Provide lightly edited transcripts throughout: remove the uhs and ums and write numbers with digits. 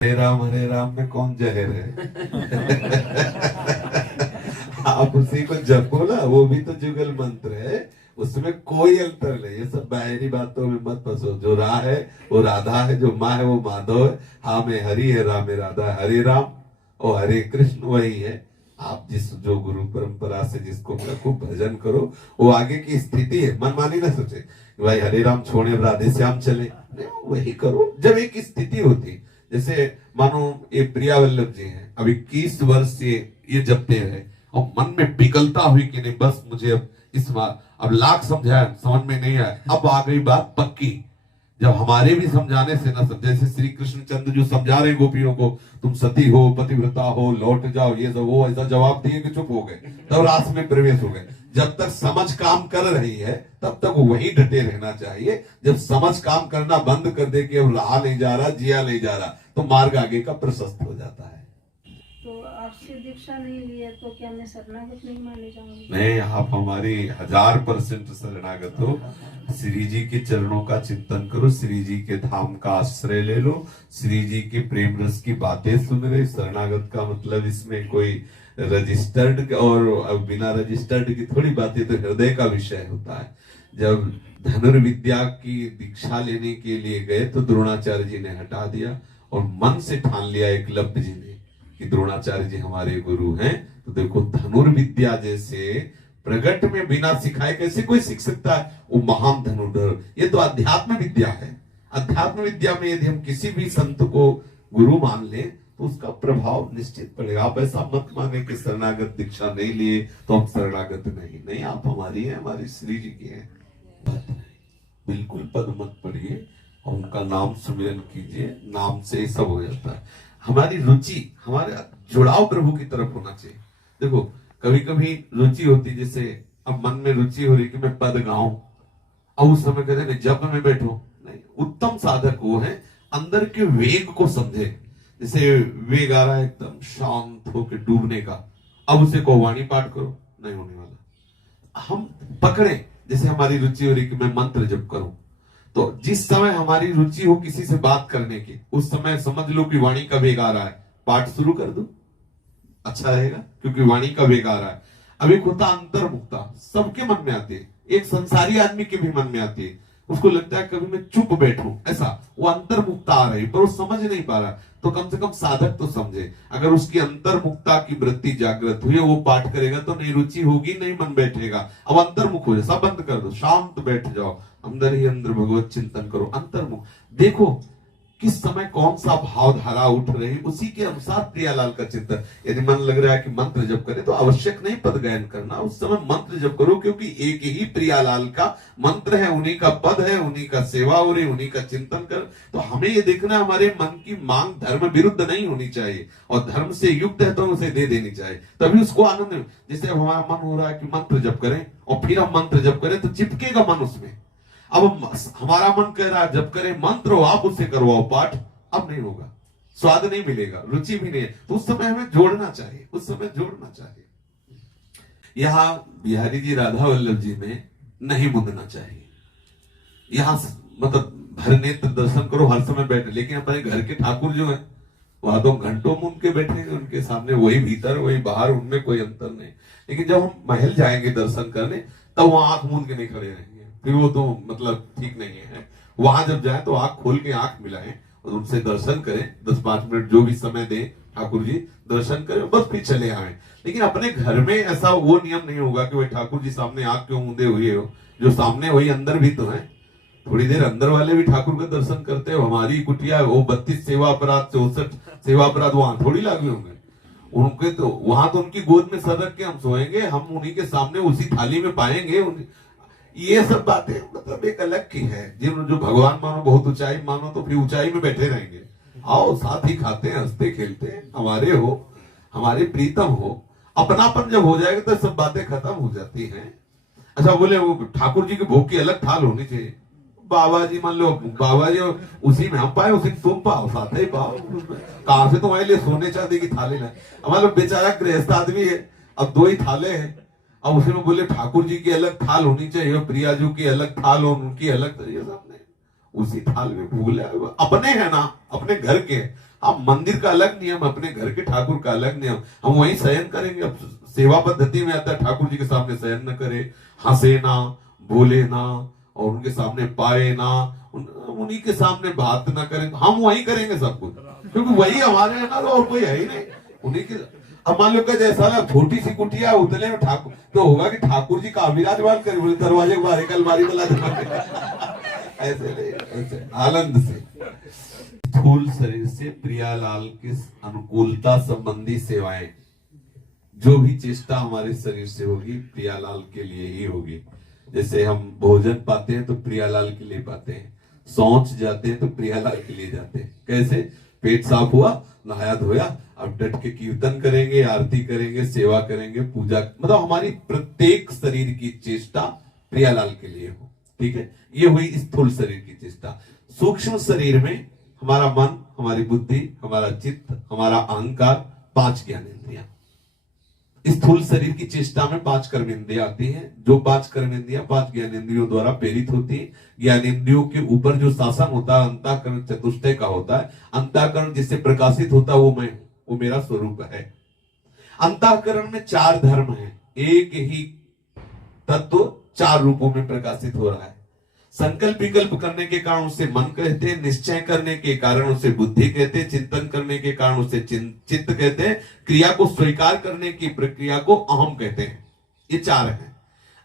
हरे राम में कौन जहर है? आप उसी को जपो ना, वो भी तो जुगल मंत्र है, उसमें कोई अंतर नहीं। ये सब बाहरी बातों में मत फंसो। जो रा है वो राधा है, जो माँ है वो माधव है। हाँ में हरि है, राम में राधा है। हरे राम और हरे कृष्ण वही है। आप जिस जो गुरु परंपरा से जिसको खूब भजन करो, वो आगे की स्थिति है। मनमानी ना सोचे कि भाई हरे राम छोड़े राधे श्याम चले, नहीं, वही करो जब एक स्थिति होती। जैसे मानो ये प्रिया वल्लभ जी हैं, अब 21 वर्ष से ये जपते रहे और मन में पिघलता हुई कि नहीं बस मुझे अब इस बार, अब लाख समझाया समझ में नहीं आया, अब आ गई बात पक्की। जब हमारे भी समझाने से ना समझे, जैसे श्री कृष्ण चंद्र जो समझा रहे गोपियों को, तुम सती हो पतिव्रता हो लौट जाओ, ये सब वो ऐसा जवाब दिए कि चुप हो गए, तब रास में प्रवेश हो गए। जब तक समझ काम कर रही है तब तक वही डटे रहना चाहिए। जब समझ काम करना बंद कर दे कि अब रहा नहीं जा रहा, जिया नहीं जा रहा, तो मार्ग आगे का प्रशस्त हो जाता है। तो आपसे दीक्षा नहीं ली है तो क्या मैं शरणागत नहीं माने जाऊंगी? नहीं, आप हमारी 1000% शरणागत हो। श्री जी के चरणों का चिंतन करो, श्री जी के धाम का आश्रय ले लो, श्री जी के प्रेम रस की बातें सुन रहे। शरणागत का मतलब इसमें कोई रजिस्टर्ड और बिना रजिस्टर्ड की थोड़ी बातें, तो हृदय का विषय होता है। जब धनुर्विद्या की दीक्षा लेने के लिए गए तो द्रोणाचार्य जी ने हटा दिया और मन से ठान लिया एकलव्य जी ने कि द्रोणाचार्य जी हमारे गुरु हैं। तो देखो धनुर्विद्या जैसे प्रगट में बिना सिखाए कैसे कोई सीख सकता है? वो महान धनुर्धर, ये तो अध्यात्म विद्या है। अध्यात्म विद्या में यदि हम किसी भी संत को गुरु मान ले तो उसका प्रभाव निश्चित पड़ेगा। आप ऐसा मत माने कि शरणागत दीक्षा नहीं लिए तो हम शरणागत नहीं, आप हमारी हैं, हमारी श्री जी की हैं। बिल्कुल पद मत पढ़िए और उनका नाम सुमिरन कीजिए, नाम से सब हो जाता है। हमारी रुचि, हमारा जुड़ाव प्रभु की तरफ होना चाहिए। देखो कभी कभी रुचि होती, जैसे अब मन में रुचि हो रही कि मैं पद गाऊं, अब उस समय कहते नहीं जप में बैठो, नहीं। उत्तम साधक वो है अंदर के वेग को समझे। जैसे वेग आ रहा है एकदम शांत होकर डूबने का, अब उसे को वाणी पाठ करो, नहीं होने वाला। हम पकड़े, जैसे हमारी रुचि हो रही कि मैं मंत्र जप करूं, तो जिस समय हमारी रुचि हो किसी से बात करने की, उस समय समझ लो कि वाणी का वेग आ रहा है, पाठ शुरू कर दो, अच्छा रहेगा, क्योंकि वाणी का वेग आ रहा है। अब एक होता अंतर्मुक्ता, सबके मन में आती है, एक संसारी आदमी के भी मन में आती है, उसको लगता है कभी मैं चुप बैठूं, ऐसा वो अंतर्मुक्ता आ रही, पर वो समझ नहीं पा रहा। तो कम से कम साधक तो समझे, अगर उसकी अंतर्मुक्ता की वृत्ति जागृत हुई, वो पाठ करेगा तो नहीं रुचि होगी, नहीं मन बैठेगा। अब अंतर्मुख हो जाए, सब बंद कर दो, शांत बैठ जाओ, अंदर ही अंदर भगवत चिंतन करो, अंतर्मुख देखो किस समय कौन सा भाव धारा उठ रही, उसी के अनुसार प्रियालाल का चिंतन। यदि मन लग रहा है कि मंत्र जप करे तो आवश्यक नहीं पद गायन करना, उस समय मंत्र जप करो, क्योंकि एक ही प्रियालाल का मंत्र है, उन्हीं का पद है, उन्हीं का सेवा हो रही, उन्हीं का चिंतन कर। तो हमें ये देखना हमारे मन की मांग धर्म विरुद्ध नहीं होनी चाहिए, और धर्म से युक्त है तो उसे दे देनी चाहिए, तभी उसको आनंद। जैसे हमारा मन हो रहा है कि मंत्र जप करें और फिर हम मंत्र जप करें तो चिपकेगा मन उसमें। अब हमारा मन कह रहा है जब करे मंत्र हो आप उससे करवाओ पाठ, अब नहीं होगा, स्वाद नहीं मिलेगा, रुचि भी नहीं है। तो उस समय हमें जोड़ना चाहिए, उस समय जोड़ना चाहिए। यहां बिहारी जी राधा वल्लभ जी में नहीं मुंदना चाहिए। यहां मतलब भर नेत्र दर्शन करो, हर समय बैठे, लेकिन हमारे घर के ठाकुर जो है वहां तो घंटों मुंद के बैठेंगे, उनके सामने वही भीतर वही बाहर, उनमें कोई अंतर नहीं। लेकिन जब हम महल जाएंगे दर्शन करने तब वहां आंख मूंद के नहीं खड़े रहेंगे, फिर वो तो मतलब ठीक नहीं है। वहां जब जाए तो आंख खोल के आंख मिलाएं और उनसे दर्शन करें, 10-5 मिनट जो भी समय दें ठाकुर जी, दर्शन करें, बस फिर चले आए। लेकिन अपने घर में ऐसा वो नियम नहीं होगा कि भाई ठाकुर जी सामने आंख क्यों मूंदे हुए हो, जो सामने वही अंदर भी तो है। थोड़ी देर अंदर वाले भी ठाकुर का दर्शन करते हो। हमारी कुटिया वो 32 सेवा अपराध 64 सेवा अपराध वहां थोड़ी लागू होंगे उनके, तो वहां तो उनकी गोद में सर रख के हम सोएंगे, हम उन्हीं के सामने उसी थाली में पाएंगे। ये सब बातें मतलब एक अलग की है। जिन जो भगवान मानो, बहुत ऊंचाई मानो, तो फिर ऊंचाई में बैठे रहेंगे। आओ साथ ही खाते हैं, हंसते खेलते, हमारे हो, हमारे प्रीतम हो। अपनापन जब हो जाएगा तो सब बातें खत्म हो जाती हैं। अच्छा बोले वो ठाकुर जी के भोग की अलग थाल होनी चाहिए। बाबा जी मान लो, बाबा जी उसी में हम पाए, उसी में तुम पाओ, साथ ही पाओ। कहां से तुम्हारे लिए सोने चांदी की थाली ना, हमारा बेचारा गृहस्थ आदमी है, अब 2 ही थाले हैं। अब उसमें बोले ठाकुर जी की अलग थाल होनी चाहिए, प्रिया जी की अलग थाल हो, उनकी अलग तरीके से, उसी थाल में भूल अपने है ना, अपने घर के। अब मंदिर का अलग नियम, अपने घर के ठाकुर का अलग नियम, हम वही शयन करेंगे। अब सेवा पद्धति में आता है ठाकुर जी के सामने शयन न करे, हंसे ना, बोले ना, और उनके सामने पाए ना, उन्हीं के सामने बात ना करें। हम वही करेंगे सब कुछ, क्योंकि वही हमारे है ना, तो और कोई है ही नहीं उन्हीं के। अब मान लो का जैसा ना छोटी सी कुटिया उतले में ठाकुर, तो होगा कि ठाकुर जी का विराजमान करे, बोले दरवाजे के बाहर एक अलमारी बना दे ऐसे नहीं, ऐसे आनंद से। स्थूल शरीर से प्रियालाल की अनुकूलता संबंधी सेवाएं, जो भी चेष्टा हमारे शरीर से होगी प्रियालाल के लिए ही होगी। जैसे हम भोजन पाते हैं तो प्रियालाल के लिए पाते हैं, शौच जाते हैं तो प्रियालाल के लिए जाते हैं। कैसे? पेट साफ हुआ, नहाया धोया, अब डट के कीर्तन करेंगे, आरती करेंगे, सेवा करेंगे, पूजा, मतलब हमारी प्रत्येक शरीर की चेष्टा प्रियालाल के लिए हो। ठीक है, ये हुई स्थूल शरीर की चेष्टा। सूक्ष्म शरीर में हमारा मन, हमारी बुद्धि, हमारा चित्त, हमारा अहंकार, 5 ज्ञानेंद्रियां। स्थूल शरीर की चेष्टा में 5 कर्मेंद्रियां आती हैं, जो 5 कर्मेंद्रियां 5 ज्ञानेंद्रियों द्वारा प्रेरित होती हैं। ज्ञानेंद्रियों के ऊपर जो शासन होता है अंतःकरण चतुष्टय का होता है। अंतःकरण जिससे प्रकाशित होता है वो मैं हूं, वो मेरा स्वरूप है। अंतःकरण में 4 धर्म है, एक ही तत्व 4 रूपों में प्रकाशित हो रहा है। संकल्प विकल्प करने के कारण उसे मन कहते हैं, निश्चय करने के कारण उसे बुद्धि कहते हैं, चिंतन करने के कारण उसे चित्त कहते हैं, क्रिया को स्वीकार करने की प्रक्रिया को अहम कहते हैं। ये 4 हैं।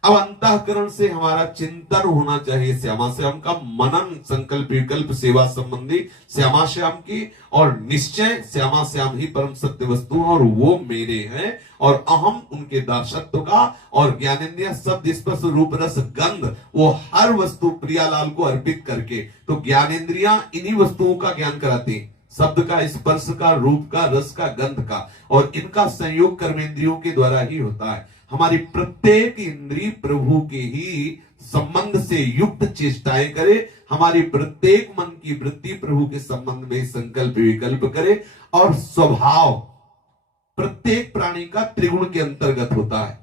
अब अंतःकरण से हमारा चिंतन होना चाहिए श्यामा श्याम का, मनन संकल्प विकल्प सेवा संबंधी श्यामा श्याम की, और निश्चय श्यामा श्याम ही परम सत्य वस्तु और वो मेरे हैं, और अहम उनके दासत्व का, और ज्ञानेंद्रिय शब्द स्पर्श रूप रस गंध, वो हर वस्तु प्रियालाल को अर्पित करके, तो ज्ञानेंद्रियां इन्हीं वस्तुओं का ज्ञान कराती हैं, शब्द का, स्पर्श का, रूप का, रस का, गंध का, और इनका संयोग कर्मेंद्रियों के द्वारा ही होता है। हमारी प्रत्येक इंद्रिय प्रभु के ही संबंध से युक्त चेष्टाएं करे, हमारी प्रत्येक मन की वृत्ति प्रभु के संबंध में संकल्प विकल्प करे, और स्वभाव प्रत्येक प्राणी का त्रिगुण के अंतर्गत होता है।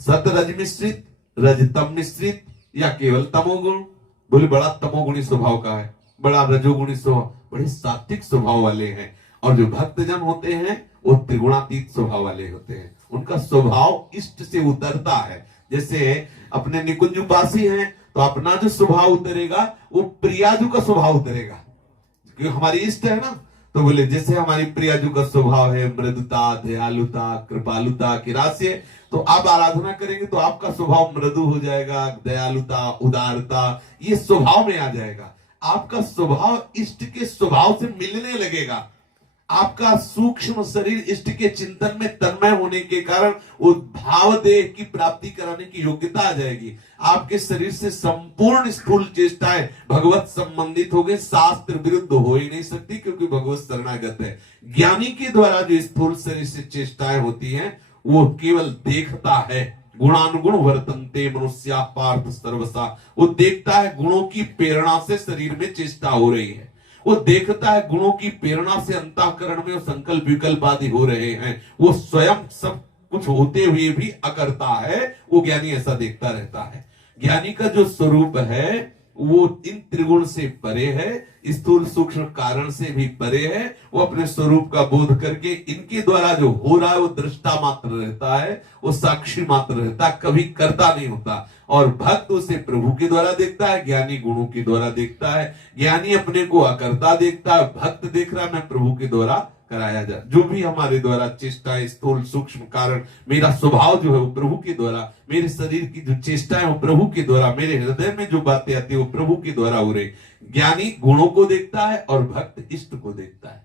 सत रज मिश्रित, रजतम मिश्रित, या केवल तमोगुण। बोले बड़ा तमोगुणी स्वभाव का है, बड़ा रजोगुणी स्वभाव, बड़े सात्विक स्वभाव वाले हैं। और जो भक्तजन होते हैं वो त्रिगुणातीत स्वभाव वाले होते हैं, उनका स्वभाव इष्ट से उतरता है। जैसे अपने निकुंजुपासी हैं तो अपना जो स्वभाव उतरेगा वो प्रियाजू का स्वभाव उतरेगा, क्योंकि हमारी इष्ट है ना। तो बोले जैसे हमारी प्रियाजू का स्वभाव है मृदुता, दयालुता, कृपालुता, किरास्य, तो आप आराधना करेंगे तो आपका स्वभाव मृदु हो जाएगा, दयालुता, उदारता, ये स्वभाव में आ जाएगा। आपका स्वभाव इष्ट के स्वभाव से मिलने लगेगा। आपका सूक्ष्म शरीर इष्ट के चिंतन में तन्मय होने के कारण वो भाव देह की प्राप्ति कराने की योग्यता आ जाएगी। आपके शरीर से संपूर्ण स्थूल चेष्टाएं भगवत संबंधित हो गए, शास्त्र विरुद्ध हो ही नहीं सकती, क्योंकि भगवत शरणागत है। ज्ञानी के द्वारा जो स्थूल शरीर से चेष्टाएं होती हैं वो केवल देखता है। गुणानुगुण वर्तन्ते मनुष्या पार्थ सर्वसा, वो देखता है गुणों की प्रेरणा से शरीर में चेष्टा हो रही है, वो देखता है गुणों की प्रेरणा से अंतःकरण में संकल्प विकल्प आदि हो रहे हैं, वो स्वयं सब कुछ होते हुए भी अकर्ता है, वो ज्ञानी ऐसा देखता रहता है। ज्ञानी का जो स्वरूप है वो इन त्रिगुण से परे है, स्थूल सूक्ष्म कारण से भी परे है। वो अपने स्वरूप का बोध करके इनके द्वारा जो हो रहा है वो दृष्टा मात्र रहता है, वो साक्षी मात्र रहता है, कभी करता नहीं होता। और भक्त उसे प्रभु के द्वारा देखता है, ज्ञानी गुणों के द्वारा देखता है। ज्ञानी अपने को अकर्ता देखता है, भक्त देख रहा है मैं प्रभु के द्वारा कराया जाए। जो भी हमारे द्वारा चेष्टा स्थूल सूक्ष्म कारण, मेरा स्वभाव जो है वो प्रभु के द्वारा, मेरे शरीर की जो चेष्टा है वो प्रभु के द्वारा, मेरे हृदय में जो बातें आती है वो प्रभु के द्वारा हो रही। ज्ञानी गुणों को देखता है और भक्त इष्ट को देखता है।